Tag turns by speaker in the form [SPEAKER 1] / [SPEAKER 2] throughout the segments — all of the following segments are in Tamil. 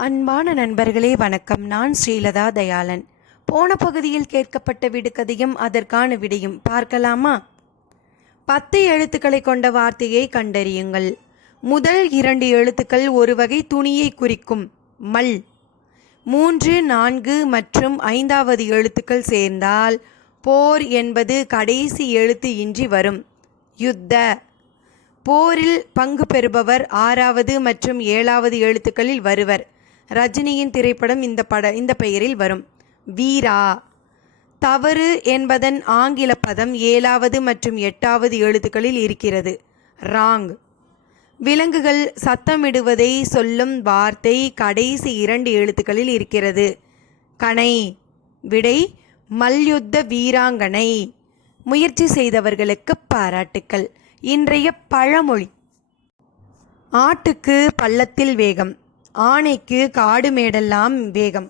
[SPEAKER 1] அன்பான நண்பர்களே வணக்கம். நான் ஸ்ரீலதா தயாளன். போன பகுதியில் கேட்கப்பட்ட விடுகதையும் அதற்கான விடையும் பார்க்கலாமா? பத்து எழுத்துக்களை கொண்ட வார்த்தையை கண்டறியுங்கள். முதல் இரண்டு எழுத்துக்கள் ஒரு வகை துணியை குறிக்கும். மல். மூன்று நான்கு மற்றும் ஐந்தாவது எழுத்துக்கள் சேர்ந்தால் போர் என்பது கடைசி எழுத்து இன்றி வரும். யுத்த. போரில் பங்கு பெறுபவர் ஆறாவது மற்றும் ஏழாவது எழுத்துக்களில் வருவர். ரஜினியின் திரைப்படம் இந்த பட இந்த பெயரில் வரும். வீரா. தவறு என்பதன் ஆங்கில பதம் ஏழாவது மற்றும் எட்டாவது எழுத்துக்களில் இருக்கிறது. ராங். விலங்குகள் சத்தமிடுவதை சொல்லும் வார்த்தை கடைசி இரண்டு எழுத்துக்களில் இருக்கிறது. கணை. விடை மல்யுத்த வீராங்கனை. முயற்சி செய்தவர்களுக்கு பாராட்டுக்கள். இன்றைய பழமொழி. ஆட்டுக்கு பள்ளத்தில் வேகம். ஆணைக்கு காடு மேடெல்லாம் வேகம்.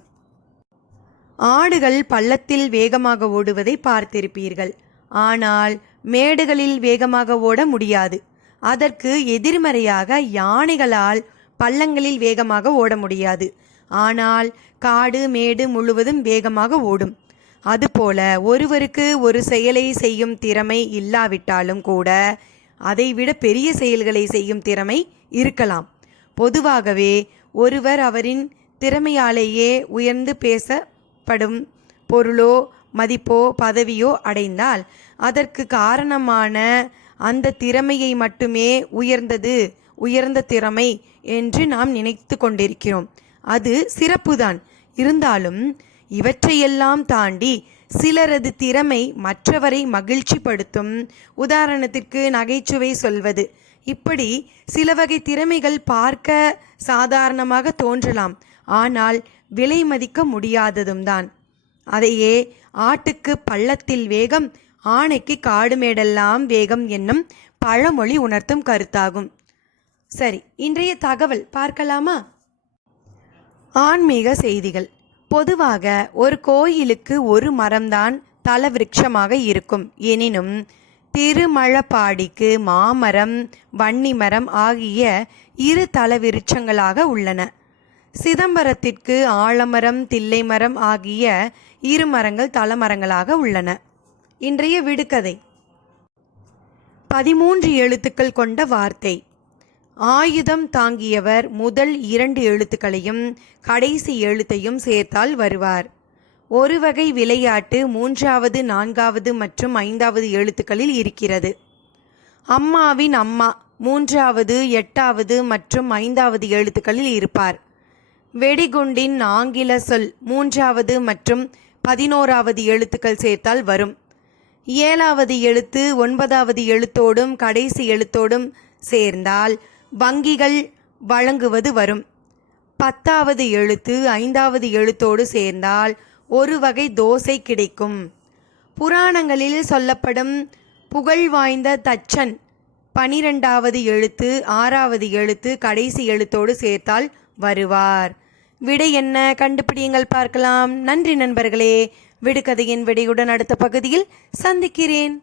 [SPEAKER 1] ஆடுகள் பள்ளத்தில் வேகமாக ஓடுவதை பார்த்திருப்பீர்கள். ஆனால் மேடுகளில் வேகமாக ஓட முடியாது. அதற்கு எதிர்மறையாக யானைகளால் பள்ளங்களில் வேகமாக ஓட முடியாது. ஆனால் காடு மேடு முழுவதும் வேகமாக ஓடும். அதுபோல ஒருவருக்கு ஒரு செயலை செய்யும் திறமை இல்லாவிட்டாலும் கூட அதைவிட பெரிய செயல்களை செய்யும் திறமை இருக்கலாம். பொதுவாகவே ஒருவர் அவரின் திறமையாலேயே உயர்ந்து பேசப்படும் பொருளோ மதிப்போ பதவியோ அடைந்தால் அதற்கு காரணமான அந்த திறமையை மட்டுமே உயர்ந்தது உயர்ந்த திறமை என்று நாம் நினைத்து கொண்டிருக்கிறோம். அது சிறப்புதான். இருந்தாலும் இவற்றையெல்லாம் தாண்டி சிலரது திறமை மற்றவரை மகிழ்ச்சிப்படுத்தும். உதாரணத்திற்கு நகைச்சுவை சொல்வது. இப்படி சில வகை திறமைகள் பார்க்க சாதாரணமாக தோன்றலாம். ஆனால் விலை மதிக்க முடியாததும் தான். அதையே ஆட்டுக்கு பள்ளத்தில் வேகம் ஆணைக்கு காடுமேடெல்லாம் வேகம் என்னும் பழமொழி உணர்த்தும் கருத்தாகும். சரி இன்றைய தகவல் பார்க்கலாமா? ஆன்மீக செய்திகள். பொதுவாக ஒரு கோயிலுக்கு ஒரு மரம்தான் தலவிருட்சமாக இருக்கும். எனினும் திருமழப்பாடிக்கு மாமரம் வன்னிமரம் ஆகிய இரு தலவிருட்சங்களாக உள்ளன. சிதம்பரத்திற்கு ஆலமரம் தில்லைமரம் ஆகிய இரு மரங்கள் தலமரங்களாக உள்ளன. இன்றைய விடுகதை. பதிமூன்று எழுத்துக்கள் கொண்ட வார்த்தை. ஆயுதம் தாங்கியவர் முதல் இரண்டு எழுத்துக்களையும் கடைசி எழுத்தையும் சேர்த்தால் வருவார். ஒரு வகை விளையாட்டு மூன்றாவது நான்காவது மற்றும் ஐந்தாவது எழுத்துக்களில் இருக்கிறது. அம்மாவின் அம்மா மூன்றாவது எட்டாவது மற்றும் ஐந்தாவது எழுத்துக்களில் இருப்பார். வெடிகுண்டின் ஆங்கில சொல் மூன்றாவது மற்றும் பதினோராவது எழுத்துக்கள் சேர்த்தால் வரும். ஏழாவது எழுத்து ஒன்பதாவது எழுத்தோடும் கடைசி எழுத்தோடும் சேர்ந்தால் வங்கிகள் வழங்குவது வரும். பத்தாவது எழுத்து ஐந்தாவது எழுத்தோடு சேர்ந்தால் ஒரு வகை தோசை கிடைக்கும். புராணங்களில் சொல்லப்படும் புகழ் வாய்ந்த தச்சன் பனிரெண்டாவது எழுத்து ஆறாவது எழுத்து கடைசி எழுத்தோடு சேர்த்தால் வருவார். விடை என்ன? கண்டுபிடியுங்கள் பார்க்கலாம். நன்றி நண்பர்களே. விடுகதையின் விடையுடன் அடுத்த பகுதியில் சந்திக்கிறேன்.